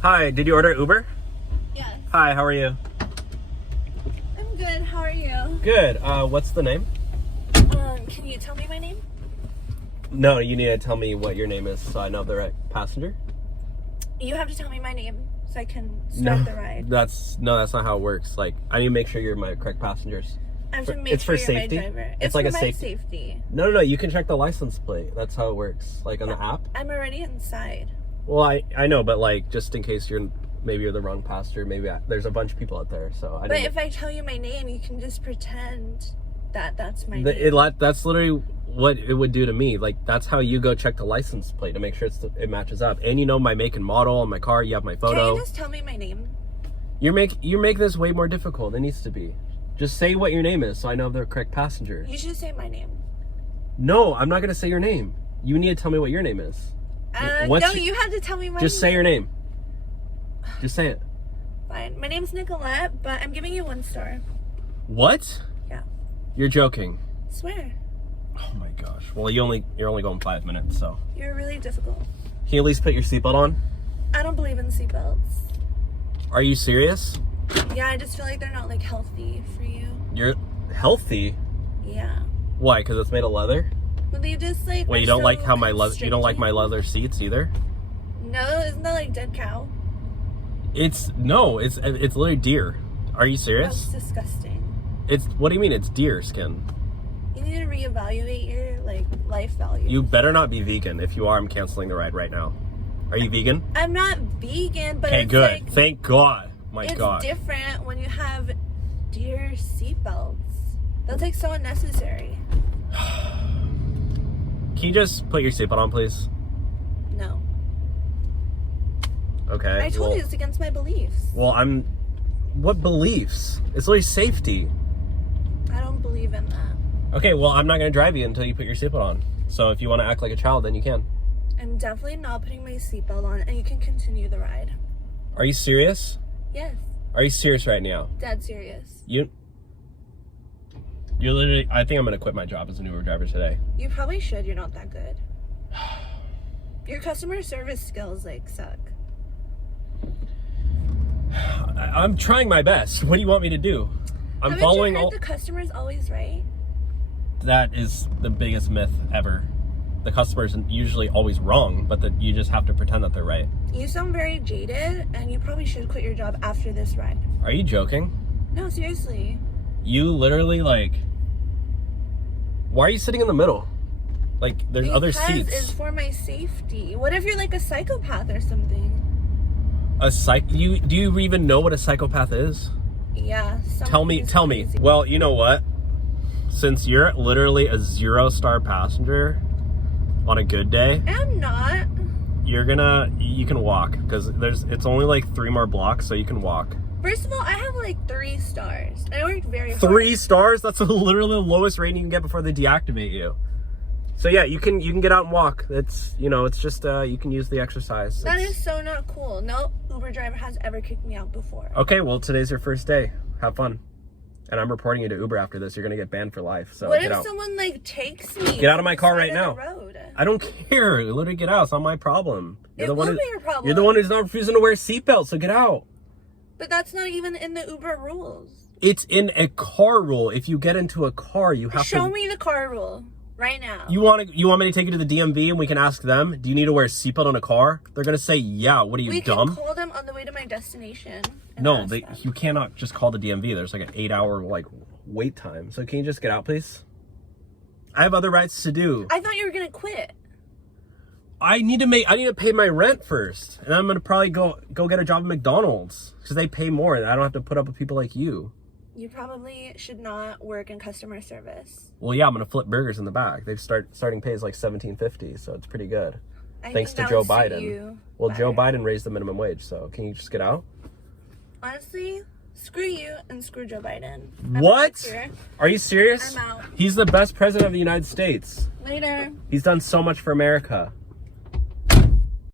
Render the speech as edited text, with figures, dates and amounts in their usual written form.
Hi, did you order Uber? Yes. Hi, how are you? I'm good. How are you? Good. What's the name? Can you tell me my name? No, you need to tell me what your name is so I know the right passenger. You have to tell me my name so I can start the ride. That's not how it works. Like, I need to make sure you're my correct passengers. I have to make It's sure for you're safety. my driver. It's like for a my safety. safety. No, you can check the license plate. That's how it works. Like on the app. I'm already inside. Well, I know, but like just in case you're the wrong passenger, there's a bunch of people out there. So But if I tell you my name, you can just pretend that that's my name. That's literally what it would do to me. Like, that's how you go check the license plate to make sure it matches up. And you know my make and model on my car. You have my photo. Can you just tell me my name? You make this way more difficult than it needs to be. Just say what your name is so I know the correct passenger. You should say my name. No, I'm not going to say your name. You need to tell me what your name is. You have to tell me my name. Just say your name. Just say it. Fine. My name's Nicolette, but I'm giving you 1 star. What? Yeah. You're joking. Swear. Oh my gosh. Well, you're only going 5 minutes, so. You're really difficult. Can you at least put your seatbelt on? I don't believe in seatbelts. Are you serious? Yeah, I just feel like they're not like healthy for you. You're healthy? Yeah. Why? Because it's made of leather? Well, they just like. Wait, you don't like how you don't like my leather seats either? No, isn't that like dead cow? It's literally deer. Are you serious? That's disgusting. What do you mean? It's deer skin. You need to reevaluate your like life value. You better not be vegan. If you are, I'm canceling the ride right now. Are you vegan? I'm not vegan, but okay, it's good. Like, thank God. My God. It's different when you have deer seatbelts. That's like so unnecessary. Can you just put your seatbelt on, please? No. Okay. I told you it's against my beliefs. Well, what beliefs? It's literally safety. I don't believe in that. Okay, well, I'm not going to drive you until you put your seatbelt on. So if you want to act like a child, then you can. I'm definitely not putting my seatbelt on, and you can continue the ride. Are you serious? Yes. Are you serious right now? Dead serious. You're literally... I think I'm going to quit my job as an Uber driver today. You probably should. You're not that good. Your customer service skills, like, suck. I'm trying my best. What do you want me to do? Haven't you heard the customer's always right? That is the biggest myth ever. The customer's usually always wrong, but you just have to pretend that they're right. You sound very jaded, and you probably should quit your job after this ride. Are you joking? No, seriously. You literally, like... Why are you sitting in the middle? Like, there's other seats. Because it's for my safety. What if you're like a psychopath or something? Do you even know what a psychopath is? Yeah. Tell me. Crazy. Well, you know what? Since you're literally a 0-star passenger on a good day, I'm not. You can walk because it's only like 3 more blocks, so you can walk. First of all, I have like 3 stars. I worked very hard. 3 stars? That's literally the lowest rating you can get before they deactivate you. So yeah, you can get out and walk. It's just you can use the exercise. That is so not cool. No Uber driver has ever kicked me out before. Okay, well today's your first day. Have fun. And I'm reporting you to Uber after this. You're gonna get banned for life. So what get if out. someone like takes me? Get out of my car right now. Road? I don't care. Literally get out. It's not my problem. It will be your problem. You're the one who's not refusing to wear a seatbelt, so get out. But that's not even in the Uber rules. It's in a car rule. If you get into a car, you have to... Show me the car rule right now. You want me to take you to the DMV and we can ask them, do you need to wear a seatbelt in a car? They're going to say, yeah. What are you, dumb? We can call them on the way to my destination. No, you cannot just call the DMV. There's like an 8-hour wait time. So can you just get out, please? I have other rides to do. I thought you were going to quit. I need to pay my rent first, and I'm gonna probably go get a job at McDonald's because they pay more, and I don't have to put up with people like you. You probably should not work in customer service. Well, yeah, I'm gonna flip burgers in the back. They've starting pay is like $17.50, so it's pretty good. Thanks to Joe Biden. Well, Joe Biden raised the minimum wage, so can you just get out? Honestly, screw you and screw Joe Biden. What? Are you serious? I'm out. He's the best president of the United States. Later. He's done so much for America.